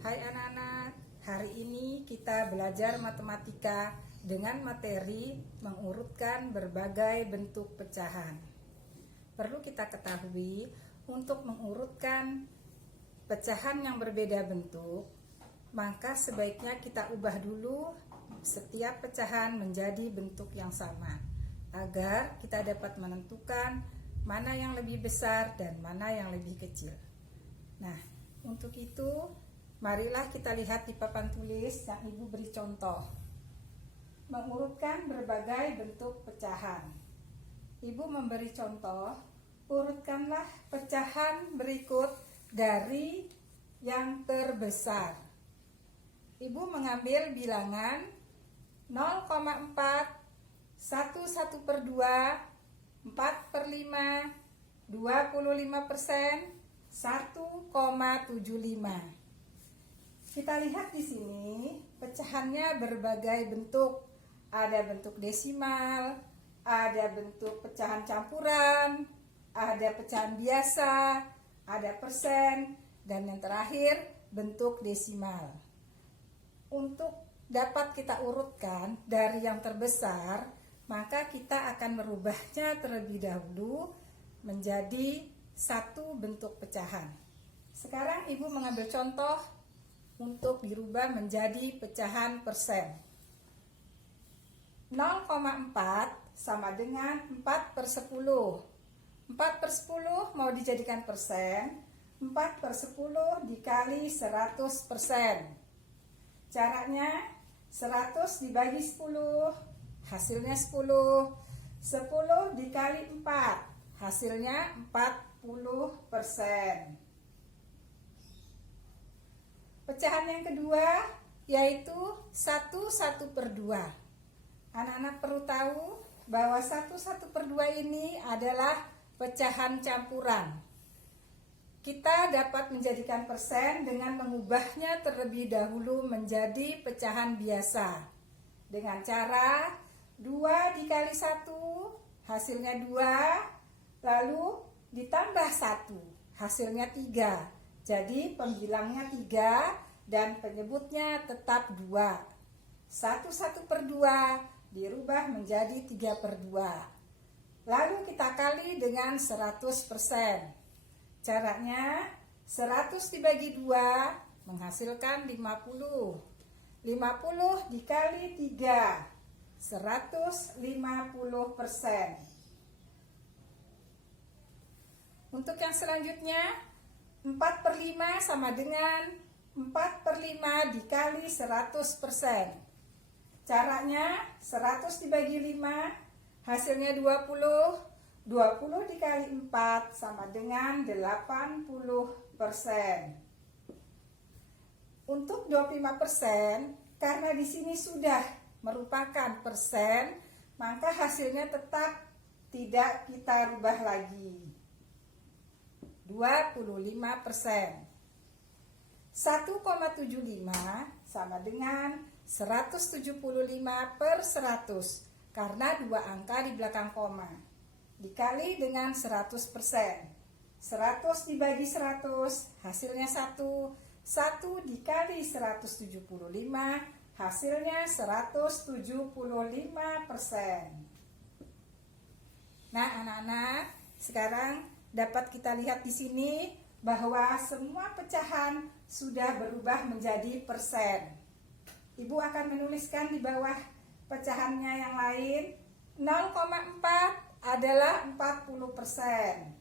Hai anak-anak, hari ini kita belajar matematika dengan materi mengurutkan berbagai bentuk pecahan. Perlu kita ketahui, untuk mengurutkan pecahan yang berbeda bentuk, maka sebaiknya kita ubah dulu setiap pecahan menjadi bentuk yang sama, agar kita dapat menentukan mana yang lebih besar dan mana yang lebih kecil. Nah, untuk itu marilah kita lihat di papan tulis yang Ibu beri contoh. Mengurutkan berbagai bentuk pecahan. Ibu memberi contoh, urutkanlah pecahan berikut dari yang terbesar. Ibu mengambil bilangan 0,4, 1/2, 4/5, 25%, 1,75. Kita lihat di sini pecahannya berbagai bentuk. Ada bentuk desimal, ada bentuk pecahan campuran, ada pecahan biasa, ada persen, dan yang terakhir bentuk desimal. Untuk dapat kita urutkan dari yang terbesar, maka kita akan merubahnya terlebih dahulu menjadi satu bentuk pecahan. Sekarang Ibu mengambil contoh untuk dirubah menjadi pecahan persen. 0,4 sama dengan 4/10. 4/10 mau dijadikan persen, 4/10 dikali 100%. Caranya 100 dibagi 10, hasilnya 10. 10 dikali 4, hasilnya 40%. Pecahan yang kedua yaitu 1/2. Anak-anak perlu tahu bahwa 1/2 ini adalah pecahan campuran. Kita dapat menjadikan persen dengan mengubahnya terlebih dahulu menjadi pecahan biasa. Dengan cara 2 dikali 1, hasilnya 2, lalu ditambah 1, hasilnya 3. Jadi pembilangnya 3 dan penyebutnya tetap 2. 1/2 dirubah menjadi 3/2. Lalu kita kali dengan 100%. Caranya 100 dibagi 2 menghasilkan 50. 50 dikali 3, 150%. Untuk yang selanjutnya 4/5 sama dengan 4/5 dikali 100%. Caranya 100 dibagi 5, hasilnya 20. 20 dikali 4 sama dengan 80%. Untuk 25%, karena di sini sudah merupakan persen, maka hasilnya tetap tidak kita rubah lagi. 25%. 1,75 sama dengan 175/100 karena dua angka di belakang koma. Dikali dengan 100%. 100 dibagi 100, hasilnya 1. 1 dikali 175, hasilnya 175%. Nah, anak-anak, sekarang dapat kita lihat di sini bahwa semua pecahan sudah berubah menjadi persen. Ibu akan menuliskan di bawah pecahannya yang lain. 0,4 adalah 40%.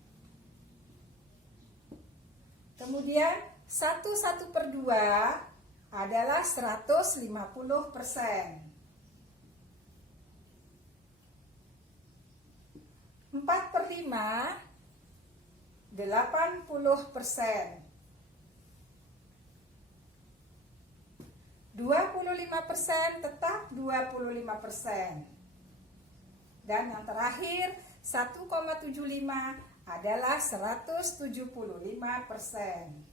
Kemudian 1/2 adalah 150%. 4/5 80%. 25% tetap 25%. Dan yang terakhir 1,75 adalah 175%.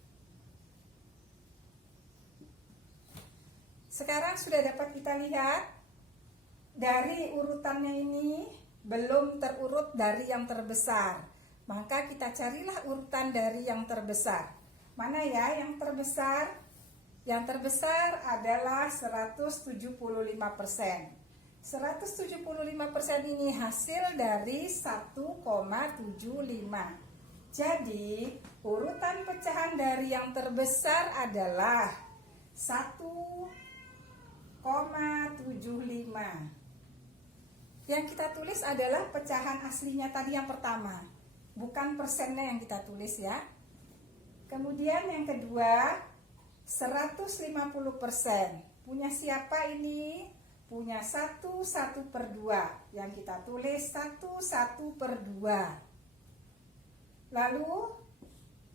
Sekarang sudah dapat kita lihat dari urutannya ini belum terurut dari yang terbesar. Maka kita carilah urutan dari yang terbesar. Mana ya yang terbesar? Yang terbesar adalah 175%. 175% ini hasil dari 1,75. Jadi, urutan pecahan dari yang terbesar adalah 1,75. Yang kita tulis adalah pecahan aslinya tadi yang pertama, bukan persennya yang kita tulis ya. Kemudian yang kedua, 150%. Punya siapa ini? Punya 1/2. Yang kita tulis 1/2. Lalu,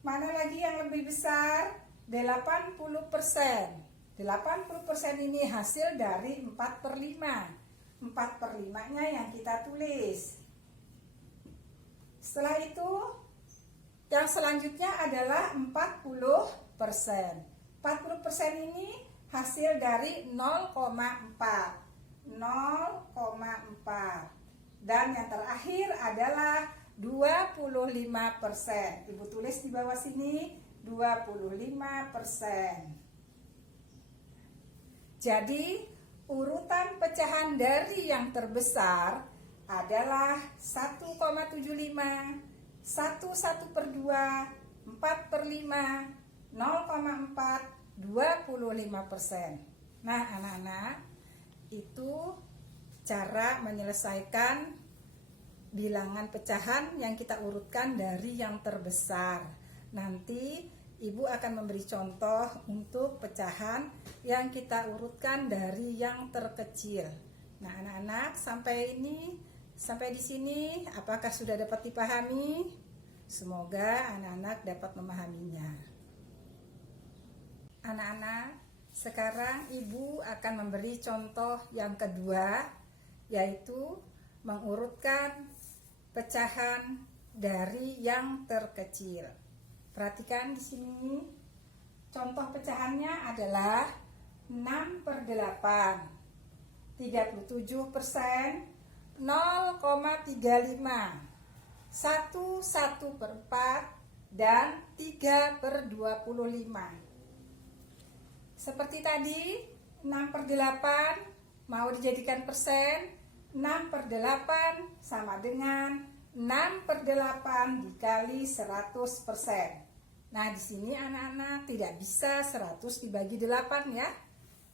mana lagi yang lebih besar? 80%. 80% ini hasil dari 4/5. 4/5-nya yang kita tulis. Setelah itu, yang selanjutnya adalah 40%. 40% ini hasil dari 0,4. 0,4. Dan yang terakhir adalah 25%. Ibu tulis di bawah sini 25%. Jadi, urutan pecahan dari yang terbesar adalah 1,75, 1/1/2, 4/5, 0,4, 25%. Nah, anak-anak, itu cara menyelesaikan bilangan pecahan yang kita urutkan dari yang terbesar. Nanti Ibu akan memberi contoh untuk pecahan yang kita urutkan dari yang terkecil. Nah, anak-anak, sampai di sini apakah sudah dapat dipahami? Semoga anak-anak dapat memahaminya. Anak-anak, sekarang Ibu akan memberi contoh yang kedua, yaitu mengurutkan pecahan dari yang terkecil. Perhatikan di sini, contoh pecahannya adalah 6/8, 37%, 0,35, 1/4, dan 3/25. Seperti tadi, 6/8 mau dijadikan persen, 6/8 sama dengan 6/8 dikali 100%. Nah, di sini anak-anak tidak bisa 100 dibagi 8 ya.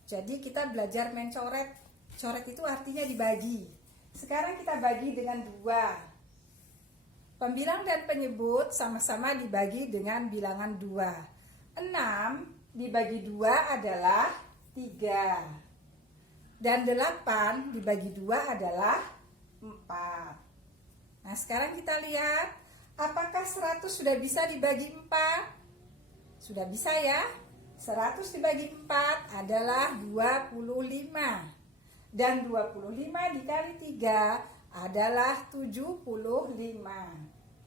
Jadi kita belajar mencoret. Coret itu artinya dibagi. Sekarang kita bagi dengan 2. Pembilang dan penyebut sama-sama dibagi dengan bilangan 2. 6 dibagi 2 adalah 3. Dan 8 dibagi 2 adalah 4. Nah, sekarang kita lihat, apakah 100 sudah bisa dibagi 4? Sudah bisa ya. 100 dibagi 4 adalah 25. Dan 25 dikali 3 adalah 75.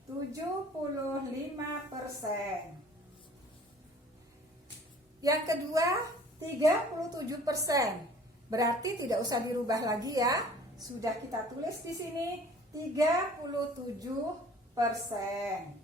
75%. Yang kedua, 37%. Berarti tidak usah dirubah lagi ya. Sudah kita tulis di sini 37%.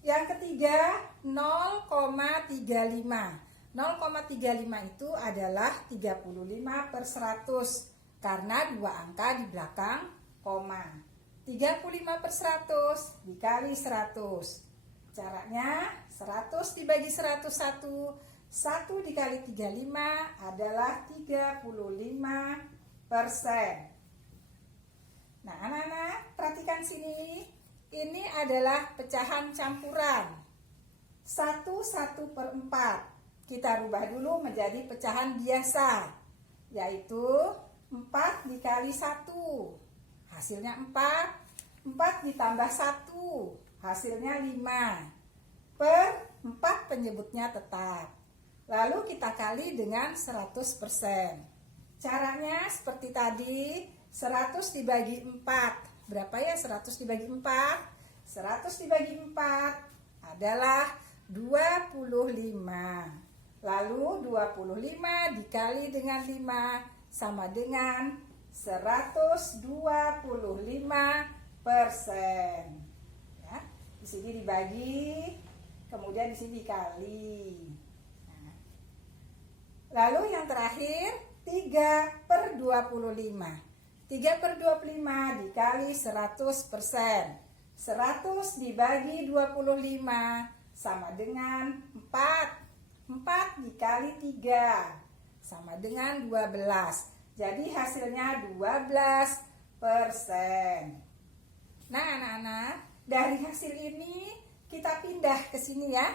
Yang ketiga, 0,35. 0,35 itu adalah 35/100 karena 2 angka di belakang koma. 35/100 dikali 100. Caranya 100 dibagi 101, 1 dikali 35 adalah 35%. Nah, anak-anak, perhatikan sini. Ini adalah pecahan campuran. 1/4. Kita rubah dulu menjadi pecahan biasa, yaitu 4 dikali 1. Hasilnya 4. 4 ditambah 1. Hasilnya 5. Per 4 penyebutnya tetap. Lalu kita kali dengan 100%. Caranya seperti tadi, 100 dibagi 4. Berapa ya 100 dibagi 4? 100 dibagi 4 adalah 25. Lalu 25 dikali dengan 5 sama dengan 125%. Ya, di sini dibagi, kemudian di sini dikali. Lalu yang terakhir 3/25. 3/25 dikali 100%. 100 dibagi 25 sama dengan 4. 4 dikali 3 sama dengan 12. Jadi hasilnya 12%. Nah anak-anak, dari hasil ini kita pindah ke sini ya.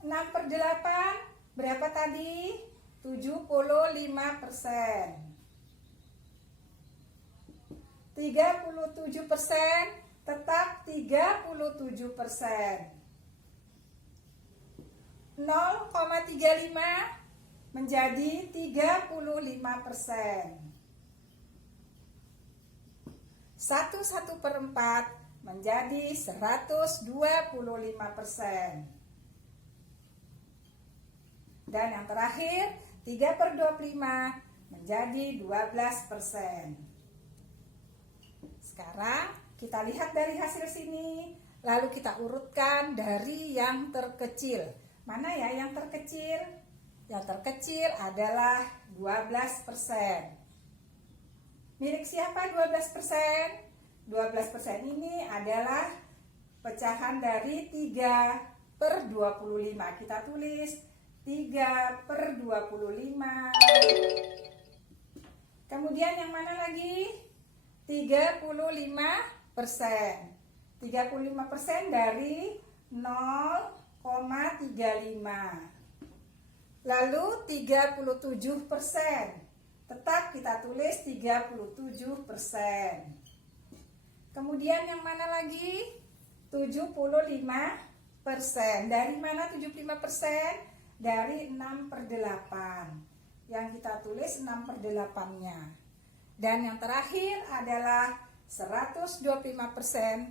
6/8 berapa tadi? 75%. 37% tetap 37%. 0,35 menjadi 35%. 1/4 menjadi 125%. Dan yang terakhir 3/25 menjadi 12%. Sekarang kita lihat dari hasil sini, lalu kita urutkan dari yang terkecil. Mana ya yang terkecil? Yang terkecil adalah 12%. Milik siapa 12%? 12% ini adalah pecahan dari 3/25. Kita tulis 3/25. Kemudian yang mana lagi? 35%. 35% dari 0,35. Lalu 37%. Tetap kita tulis 37%. Kemudian yang mana lagi? 75%. Dari mana 75%? Dari 6/8. Yang kita tulis 6/8-nya. Dan yang terakhir adalah 125%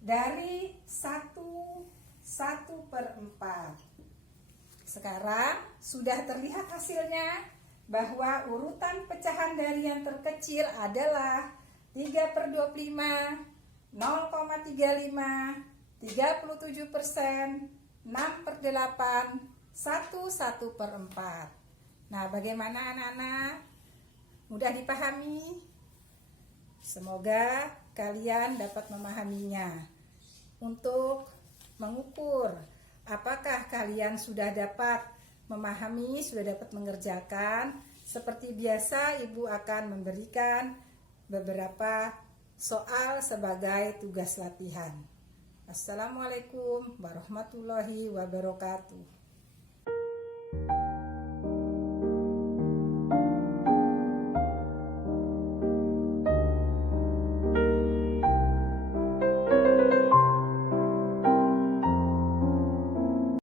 dari 1/4. Sekarang sudah terlihat hasilnya bahwa urutan pecahan dari yang terkecil adalah 3/25, 0,35, 37%, 6/8, 1/4. Nah, bagaimana anak-anak? Mudah dipahami? Semoga kalian dapat memahaminya. Untuk mengukur apakah kalian sudah dapat memahami, sudah dapat mengerjakan, seperti biasa Ibu akan memberikan beberapa soal sebagai tugas latihan. Assalamualaikum warahmatullahi wabarakatuh.